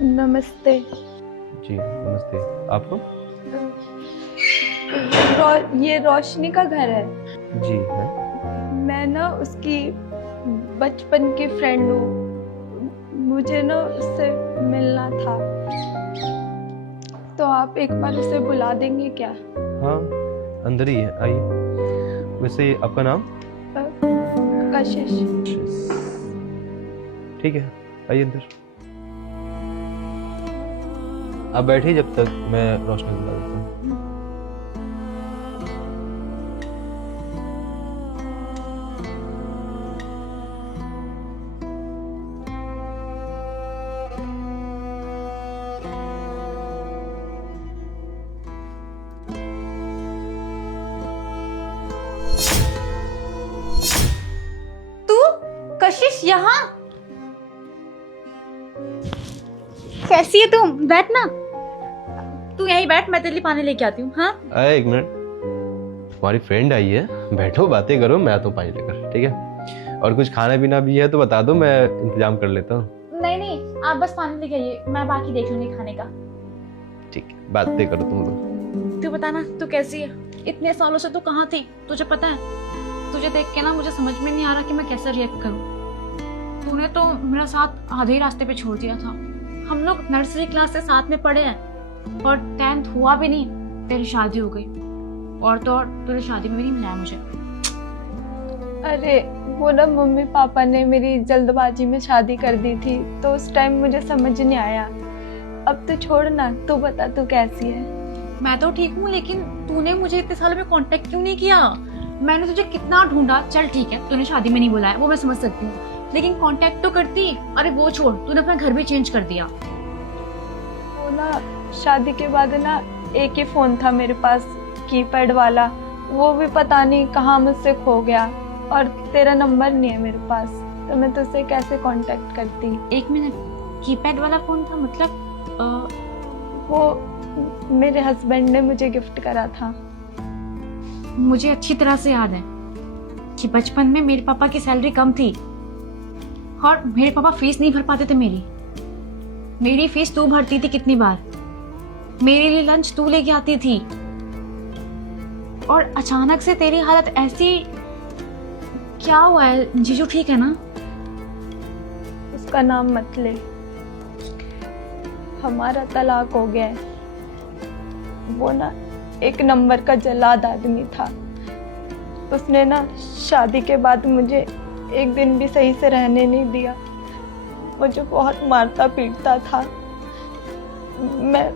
नमस्ते। जी नमस्ते। आप लोग? ये रोशनी का घर है। जी है। मैं ना उसकी बचपन की फ्रेंड हूँ। मुझे ना उससे मिलना था, तो आप एक बार उसे बुला देंगे क्या? हाँ, अंदर ही है, आइए। वैसे आपका नाम? कशिश। ठीक है, आइए अंदर। आप बैठिए जब तक मैं रोशनी बुला देता हूँ। तू कशिश यहाँ कैसी है तू? बैठ ना, तू यहीं बैठ, मैं तेरे लिए पानी लेके आती हूँ। हाँ आए एक मिनट, तुम्हारी फ्रेंड आई है, बैठो बातें करो, मैं आता हूँ पानी लेकर, ठीक है? और कुछ खाना पीना भी है तो बता दो, मैं इंतजाम कर लेता हूँ। नहीं नहीं, आप बस पानी लेके आइए, मैं बाकी देख लूंगी खाने का। ठीक है, बातें करो तुम लोग। तू बता ना, तू कैसी है? इतने सालों से तू कहाँ थी, तुझे पता है? तुझे देख के ना मुझे समझ में नहीं आ रहा कि मैं कैसे रिएक्ट करूँ। तूने तो मेरा साथ आधे ही रास्ते पे छोड़ दिया था। हम लोग नर्सरी क्लास से साथ में पढ़े हैं और 10th हुआ भी नहीं, तेरी शादी हो गई। और तो और तूने शादी में भी नहीं मिलाया मुझे। अरे वो ना मम्मी पापा ने मेरी जल्दबाजी में शादी कर दी थी, तो उस टाइम मुझे समझ नहीं आया। अब तो छोड़ ना, तू बता तू कैसी है? मैं तो ठीक हूँ, लेकिन तूने मुझे इतने सालों में कांटेक्ट क्यों नहीं किया? मैंने तुझे कितना ढूंढा। चल ठीक है, तूने शादी में नहीं बुलाया, वो मैं समझ सकती हूँ, लेकिन कांटेक्ट तो करती। अरे वो छोड़, तूने अपना घर भी चेंज कर दिया। वो ना शादी के बाद ना एक ही फोन था मेरे पास, कीपैड वाला। वो भी पता नहीं कहाँ मुझसे खो गया, और तेरा नंबर नहीं है मेरे पास, तो मैं तुझसे कैसे कांटेक्ट करती? एक मिनट, कीपैड वाला फोन था मतलब? वो मेरे हस्बैंड ने मुझे गिफ्ट करा था। मुझे अच्छी तरह से याद है कि बचपन में मेरे पापा की सैलरी कम थी और मेरे पापा फीस नहीं भर पाते थे मेरी फीस तू भरती थी कितनी बार। मेरे लिए लंच तू लेके आती थी, और अचानक से तेरी हालत ऐसी। क्या हुआ है? जीजू ठीक है ना? उसका नाम मत ले, हमारा तलाक हो गया है। वो ना एक नंबर का जल्लाद आदमी था। उसने ना शादी के बाद मुझे एक दिन भी सही से रहने नहीं दिया। मुझे बहुत मारता पीटता था। मैं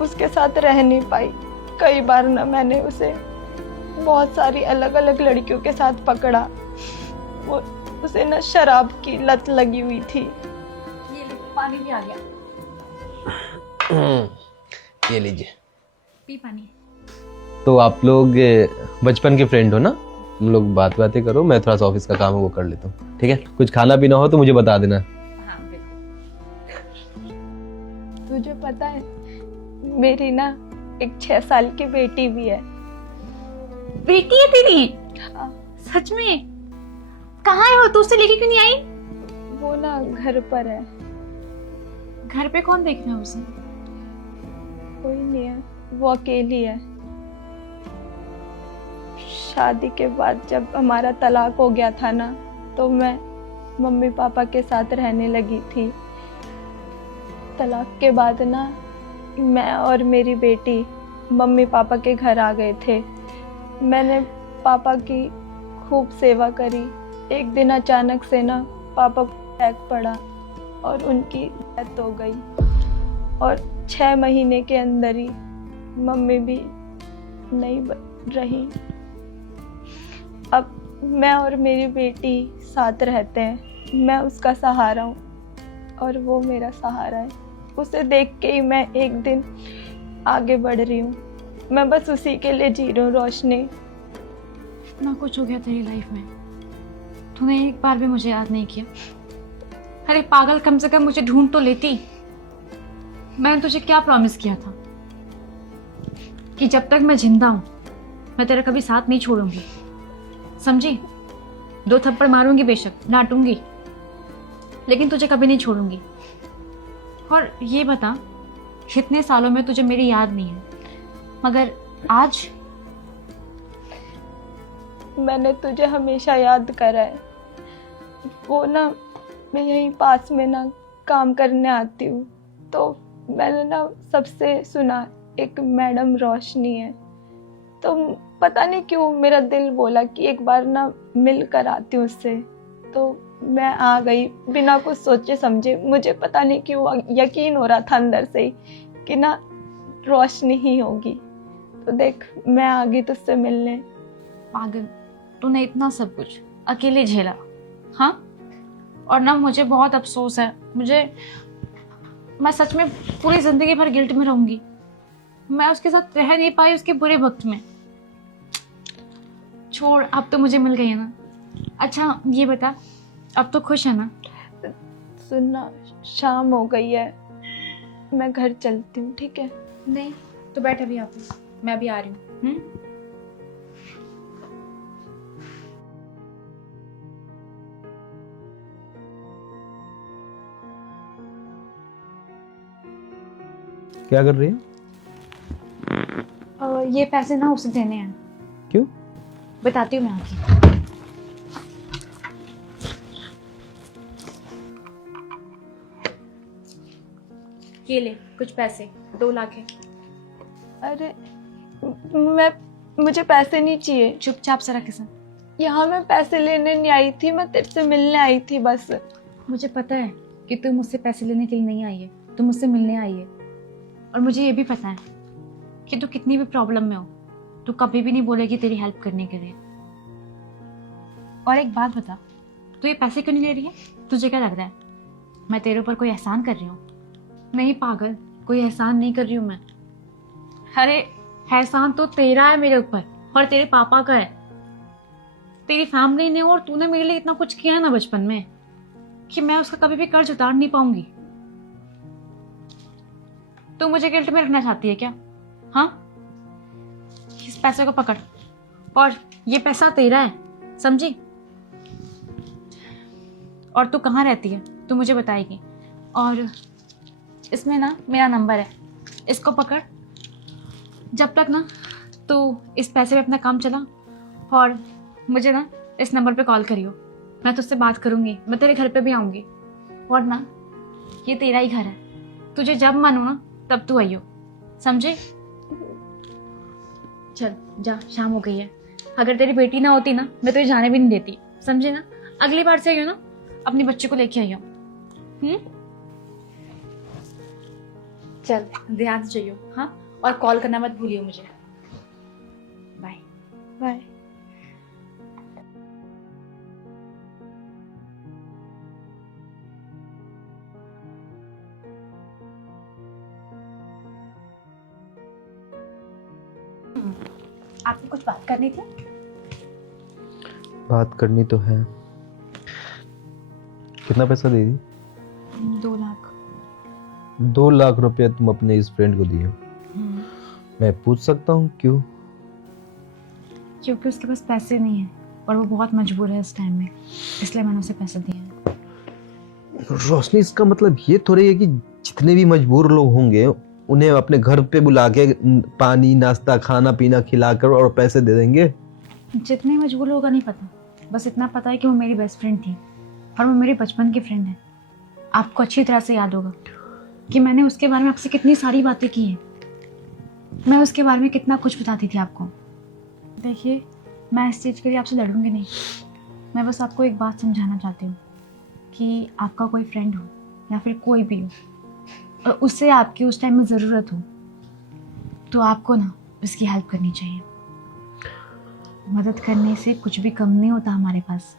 उसके साथ रह नहीं पाई। कई बार ना मैंने उसे बहुत सारी अलग अलग लड़कियों के साथ पकड़ा। वो उसे ना शराब की लत लगी हुई थी। ये ले, पानी भी आ गया, ये लीजिए। पी पानी। तो आप लोग बचपन के फ्रेंड हो ना? तुम लोग बातें करो, मैं थोड़ा सा ऑफिस का काम है वो कर लेता हूँ, ठीक है? कुछ खाना पीना हो तो मुझे बता देना। हाँ बिल्कुल। तुझे पता है मेरी ना एक 6 साल की बेटी भी है। बेटी है तेरी? हाँ, सच में? कहाँ है वो? तू उससे लेके क्यों नहीं आई? वो ना घर पर है। घर पे कौन देख रहा है उसे? कोई नहीं है, वो अकेली है। शादी के बाद जब हमारा तलाक हो गया था ना, तो मैं मम्मी पापा के साथ रहने लगी थी। तलाक के बाद ना मैं और मेरी बेटी मम्मी पापा के घर आ गए थे। मैंने पापा की खूब सेवा करी। एक दिन अचानक से ना पापा को अटैक पड़ा और उनकी डेथ हो गई, और 6 महीने के अंदर ही मम्मी भी नहीं रही। अब मैं और मेरी बेटी साथ रहते हैं। मैं उसका सहारा हूँ और वो मेरा सहारा है। उसे देख के ही मैं एक दिन आगे बढ़ रही हूँ। मैं बस उसी के लिए जी रही हूँ। रोशनी, इतना कुछ हो गया तेरी लाइफ में, तूने एक बार भी मुझे याद नहीं किया। अरे पागल, कम से कम मुझे ढूंढ तो लेती। मैंने तुझे क्या प्रॉमिस किया था कि जब तक मैं जिंदा हूं मैं तेरा कभी साथ नहीं छोड़ूंगी, समझी? 2 थप्पड़ मारूंगी, बेशक डांटूंगी, लेकिन तुझे कभी नहीं छोड़ूंगी। और ये बता, इतने सालों में तुझे मेरी याद नहीं है, मगर आज मैंने तुझे हमेशा याद करा है। वो ना, मैं यहीं पास में ना काम करने आती हूँ, तो मैंने ना सबसे सुना एक मैडम रोशनी है, तो पता नहीं क्यों मेरा दिल बोला कि एक बार ना मिल कर आती हूँ उससे। तो मैं आ गई बिना कुछ सोचे समझे। मुझे पता नहीं क्यों यकीन हो रहा था अंदर से ही कि ना रोशनी ही होगी। तो देख, मैं आ गई तुझसे मिलने। पागल, तूने इतना सब कुछ अकेले झेला, हाँ? और ना मुझे बहुत अफसोस है। मैं सच में पूरी जिंदगी भर गिल्ट में रहूंगी। मैं उसके साथ रह नहीं पाई उसके बुरे वक्त में। छोड़, अब तो मुझे मिल गई है ना। अच्छा ये बता, अब तो खुश है ना? सुनना, शाम हो गई है, मैं घर चलती हूँ, ठीक है? नहीं तो बैठ अभी आप, मैं भी आ रही हूँ। क्या कर रही है? ये पैसे ना उसे देने हैं। क्यों? बताती हूँ मैं आके। ये ले कुछ पैसे, 2 लाख है। अरे मुझे पैसे नहीं चाहिए। चुपचाप से रख इसे। यहाँ मैं पैसे लेने नहीं आई थी, मैं तेरे से मिलने आई थी बस। मुझे पता है कि तू मुझसे पैसे लेने के लिए नहीं आई है, तू मुझसे मिलने आई है। और मुझे ये भी पता है कि तू कितनी भी प्रॉब्लम में हो, तू कभी भी नहीं बोलेगी तेरी हेल्प करने के लिए। और एक बात बता, तू ये पैसे क्यों नहीं ले रही है? तुझे क्या लग रहा है मैं तेरे ऊपर कोई एहसान कर रही हूँ? नहीं पागल, कोई एहसान नहीं कर रही हूँ मैं। अरे एहसान तो तेरा है मेरे ऊपर और तेरे पापा का है। तेरी फैमिली ने और तूने मेरे लिए इतना कुछ किया है ना बचपन में कि मैं उसका कभी भी कर्ज उतार नहीं पाऊंगी। तू मुझे गिल्ट में रखना चाहती है क्या? हाँ, इस पैसे को पकड़, और ये पैसा तेरा है, समझी? और तू कहाँ रहती है तू मुझे बताएगी। और इसमें ना मेरा नंबर है, इसको पकड़। जब तक ना तू इस पैसे पे अपना काम चला, और मुझे ना इस नंबर पे कॉल करियो, मैं तुझसे बात करूंगी, मैं तेरे घर पे भी आऊंगी। और ना ये तेरा ही घर है, तुझे जब मन हो ना तब तू आइयो, समझे? चल जा, शाम हो गई है। अगर तेरी बेटी ना होती ना मैं तुझे जाने भी नहीं देती, समझे ना? अगली बार से आइयो ना, अपनी बच्ची को लेके आइयो। चल ध्यान से जाइयो, हाँ? और कॉल करना मत भूलियो मुझे। Bye bye. आपको कुछ बात करनी थी? बात करनी तो है। कितना पैसा दे दी? 2 लाख। 2 लाख रुपया तुम अपने इस फ्रेंड को दिए? मैं पूछ सकता हूँ क्यों? क्योंकि उसके पास पैसे नहीं है और वो बहुत मजबूर है इस टाइम में, इसलिए मैंने उसे पैसे दिए हैं। रोशनी, इसका मतलब ये थोड़ी है कि जितने भी मजबूर लोग होंगे उन्हें अपने घर पे बुला के पानी, नाश्ता, खाना पीना खिलाकर और पैसे दे देंगे? जितने मजबूर लोगों का नहीं पता, बस इतना पता है कि वो मेरी बेस्ट फ्रेंड थी और वो मेरे बचपन की फ्रेंड है। आपको अच्छी तरह से याद होगा कि मैंने उसके बारे में आपसे कितनी सारी बातें की हैं। मैं उसके बारे में कितना कुछ बताती थी आपको। देखिए, मैं इस चीज़ के लिए आपसे लड़ूंगी नहीं। मैं बस आपको एक बात समझाना चाहती हूँ कि आपका कोई फ्रेंड हो या फिर कोई भी हो और उससे आपकी उस टाइम में ज़रूरत हो, तो आपको ना उसकी हेल्प करनी चाहिए। मदद करने से कुछ भी कम नहीं होता हमारे पास,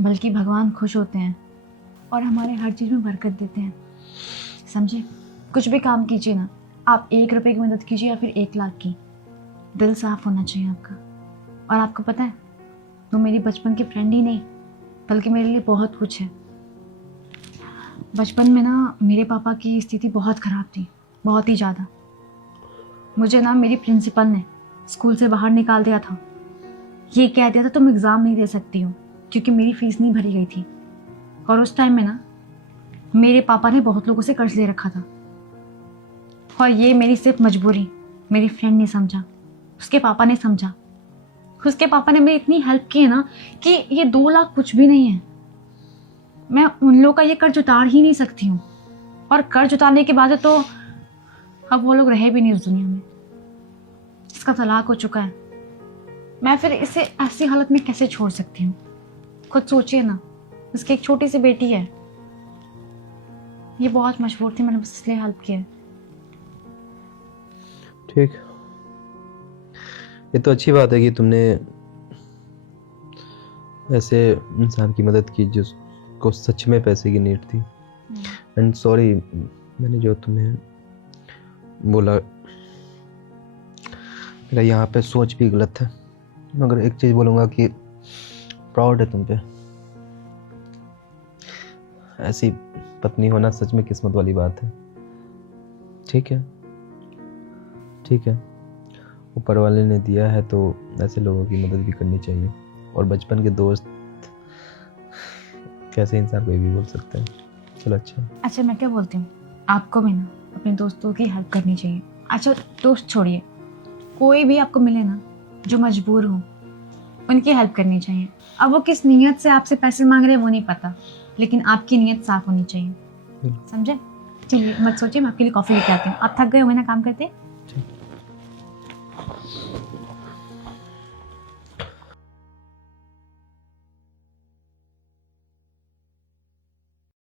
बल्कि भगवान खुश होते हैं और हमारे हर चीज़ में बरकत देते हैं, समझे? कुछ भी काम कीजिए ना, आप 1 रुपये की मदद कीजिए या फिर 1 लाख की, दिल साफ होना चाहिए आपका। और आपको पता है, तो मेरी बचपन की फ्रेंड ही नहीं बल्कि मेरे लिए बहुत कुछ है। बचपन में ना मेरे पापा की स्थिति बहुत ख़राब थी, बहुत ही ज़्यादा। मुझे ना मेरी प्रिंसिपल ने स्कूल से बाहर निकाल दिया था। ये कह दिया था तुम एग्ज़ाम नहीं दे सकती हो क्योंकि मेरी फ़ीस नहीं भरी गई थी। और उस टाइम में ना मेरे पापा ने बहुत लोगों से कर्ज ले रखा था और ये मेरी सिर्फ मजबूरी मेरी फ्रेंड ने समझा, उसके पापा ने समझा। उसके पापा ने मेरी इतनी हेल्प की है ना कि ये 2 लाख कुछ भी नहीं है। मैं उन लोगों का ये कर्ज उतार ही नहीं सकती हूँ, और कर्ज उतारने के बाद तो अब वो लोग रहे भी नहीं उस दुनिया में। इसका तलाक हो चुका है। मैं फिर इसे ऐसी हालत में कैसे छोड़ सकती हूँ? खुद सोचिए ना, उसकी एक छोटी सी बेटी है। ये बहुत मजबूर थी, मैंने बस इसलिए हेल्प किया है। ठीक, ये तो अच्छी बात है कि तुमने ऐसे इंसान की मदद की जिसको सच में पैसे की नीड थी। एंड सॉरी, मैंने जो तुम्हें बोला मेरा यहाँ पे सोच भी गलत है, मगर एक चीज़ बोलूँगा कि प्राउड है तुम पे। ऐसी पत्नी होना सच में किस्मत वाली बात है। ठीक है, ठीक है, ऊपर वाले ने दिया है तो ऐसे लोगों की मदद भी करनी चाहिए। और बचपन के दोस्त कैसे इंसान कोई भी बोल सकता है। चलो अच्छा, मैं क्या बोलती हूँ, आपको भी ना अपने दोस्तों की हेल्प करनी चाहिए। अच्छा दोस्त छोड़िए, कोई भी आपको मिले ना जो मजबूर हो, उनकी हेल्प करनी चाहिए। अब वो किस नीयत से आपसे पैसे मांग रहे हैं वो नहीं पता, लेकिन आपकी नीयत साफ होनी चाहिए। समझे? चलिए मत सोचिए, मैं आपके लिए कॉफी लेके आती हूँ। आप थक गए होंगे ना काम करते।